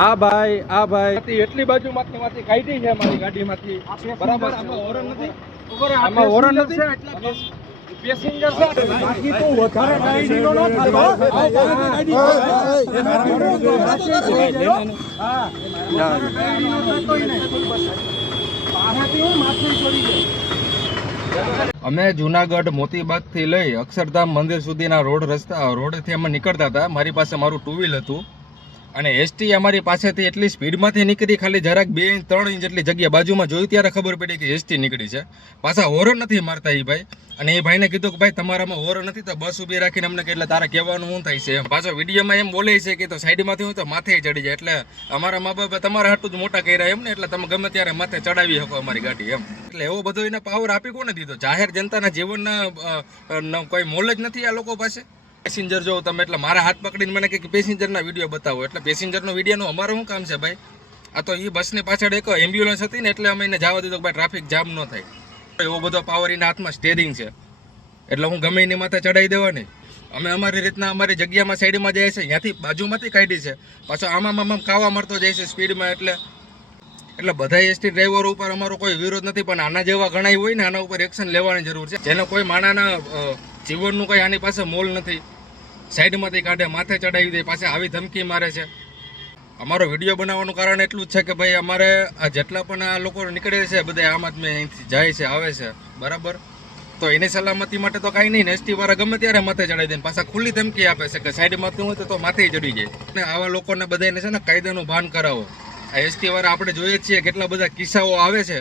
આ ભાઈ એટલી બાજુમાંથી કાઢી છે મારી ગાડીમાંથી, બરાબર? આમાં હોરન નથી, આમાં હોરન નથી, એટલે પેસેન્જર છે. બાકી તો વધારે ગાડીનો ન થાતો. અમે જુનાગઢ મોતીબાગ થી લઈ અક્ષરધામ મંદિર સુધીના રોડથી અમે નીકળતા હતા. મારી પાસે મારું ટુ વ્હીલ હતું અને એસટી અમારી પાસેથી એટલી સ્પીડમાંથી નીકળી, ખાલી જરાક 2-3 ઇંચ જેટલી જગ્યા બાજુમાં જોઈ ત્યારે ખબર પડી કે એસટી નીકળી છે. પાછા હોરન નથી મારતા એ ભાઈ. અને એ ભાઈને કીધું કે ભાઈ તમારામાં હોરન નથી તો બસ ઊભી રાખીને અમને કે એટલે તારે કહેવાનું શું થાય છે એમ. પાછો વિડીયોમાં એમ બોલે છે કે તો સાઈડમાંથી હોય તો માથે ચડી જાય, એટલે અમારા મા બાપે તમારા હાટું જ મોટા કર્યા એમ ને, એટલે તમે ગમે ત્યારે માથે ચડાવી શકો અમારી ગાડી એમ. એટલે એવો બધો એને પાવર આપી કોને દીધો? જાહેર જનતાના જીવનના કોઈ મોલ જ નથી આ લોકો પાસે. પેસેન્જર જો તમે, એટલે મારા હાથ પકડીને મને કે પેસેન્જરના વિડીયો બતાવો, એટલે પેસેન્જરનો વિડીયોનું અમારું શું કામ છે ભાઈ? આ તો એ બસની પાછળ એક એમ્બ્યુલન્સ હતી ને, એટલે અમે એને જવા દીધો કે ભાઈ ટ્રાફિક જામ ન થાય. એવો બધો પાવર એના હાથમાં સ્ટેરિંગ છે, એટલે હું ગમે એની માથે ચડાવી દેવાની. અમે અમારી રીતના અમારી જગ્યામાં સાઈડમાં જાય છે, ત્યાંથી બાજુમાંથી કાઢી છે, પાછો આમાં કાવા મારતો જાય છે સ્પીડમાં. એટલે બધા એસટી ડ્રાઈવરો ઉપર અમારો કોઈ વિરોધ નથી, પણ આના જેવા ઘણા હોય ને, આના ઉપર એક્શન લેવાની જરૂર છે. જેને કોઈ માણાના જીવનનું કંઈ આની પાસે મોલ નથી, સાઈડમાંથી કાઢે, માથે ચડાવી દે, પાછા આવી ધમકી મારે છે. અમારો વિડીયો બનાવવાનું કારણ એટલું જ છે કે ભાઈ અમારે આ જેટલા પણ આ લોકો નીકળે છે બધા આમ આદમી અહીંથી જાય છે આવે છે, બરાબર? તો એની સલામતી માટે તો કાંઈ નહીં ને, એસટી વાળા ગમે ત્યારે માથે ચડાવી દે, પાછા ખુલ્લી ધમકી આપે છે કે સાઈડમાંથી હોય તો માથે ચડી જાય. અને આવા લોકોને બધાને છે ને કાયદાનું ભાન કરાવો. આ એસટી વાળા આપણે જોઈએ છીએ કેટલા બધા કિસ્સાઓ આવે છે.